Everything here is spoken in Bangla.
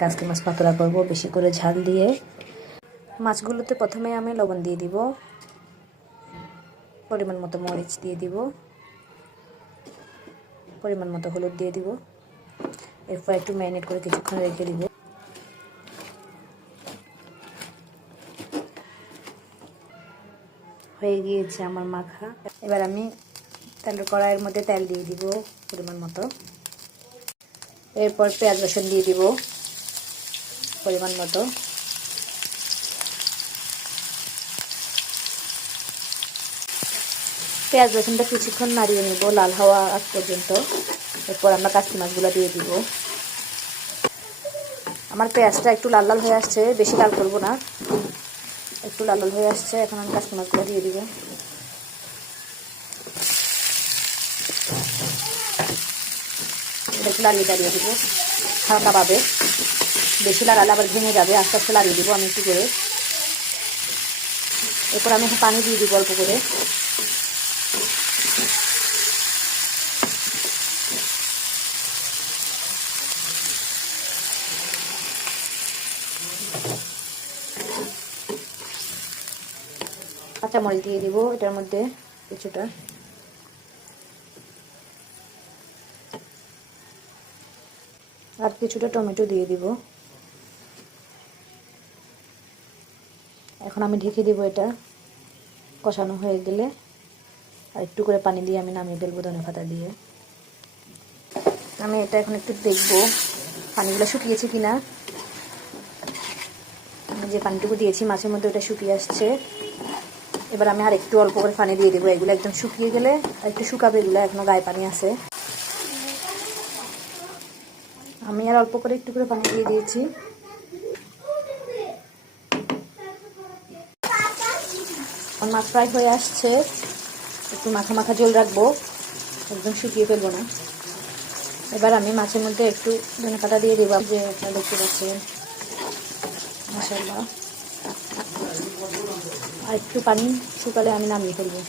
কাজকি মাছ পাতলা করব বেশি করে ঝাল দিয়ে। মাছগুলোতে প্রথমে আমি লবণ দিয়ে দিব, পরিমাণ মতো মরিচ দিয়ে দিব, পরিমাণ মতো হলুদ দিয়ে দিব। এরপর একটু ম্যারিনেট করে কিছুক্ষণ রেখে দিব। হয়ে গিয়েছে আমার মাখা। এবার আমি কড়াইয়ের মধ্যে তেল দিয়ে দিব পরিমাণ মতো। এরপর পেঁয়াজ রসুন দিয়ে দিব পরিমাণ মতো। পেঁয়াজ রসুনটা কিছুক্ষণ নাড়িয়ে নেব লাল হওয়া আগ পর্যন্ত। এরপর আমরা কাজকি মাছগুলো দিয়ে দিব। আমার পেঁয়াজটা একটু লাল লাল হয়ে আসছে, বেশি লাল করব না, একটু লাল লাল হয়ে আসছে। এখন আমি কাজকি মাছগুলো দিয়ে দিব। এটা একটু লাড়িয়ে দাঁড়িয়ে দিব হালকাভাবে, বেশি লাড়ালে আবার ভেঙে যাবে। আস্তে আস্তে লাড়িয়ে দিব আমি একটু করে। এরপর আমি পানি দিয়ে দিব অল্প করে। কাঁচামরিচ দিয়ে দিব এটার মধ্যে কিছুটা। আর কিছুটা টমেটো দিয়ে দিব। এখন আমি ঢেকে দিব। এটা কষানো হয়ে গেলে আর একটু করে পানি দিয়ে আমি নামিয়ে ফেলবো ধনেপাতা দিয়ে। আমি এটা এখন একটু দেখবো পানিগুলো শুকিয়েছে কিনা। আমি যে পানিটুকু দিয়েছি মাছের মধ্যে ওটা শুকিয়ে আসছে। এবার আমি আর একটু অল্প করে পানি দিয়ে দেবো। এগুলো একদম শুকিয়ে গেলে আর একটু শুকাবে, এগুলো এখনো গায়ে পানি আছে। আমি আর অল্প করে একটু করে পানি দিয়ে দিয়েছি। মাছ ফ্রাই হয়ে আসছে। একটু মাখা মাখা ঝোল রাখবো, একদম শুকিয়ে ফেলবো না। এবার আমি মাছের মধ্যে একটু ধনেপাতা দিয়ে দেবো, যে আপনারা দেখতে পাচ্ছেন। মাশাআল্লাহ। আর একটু পানি শুকালে আমি নামিয়ে ফেলবো।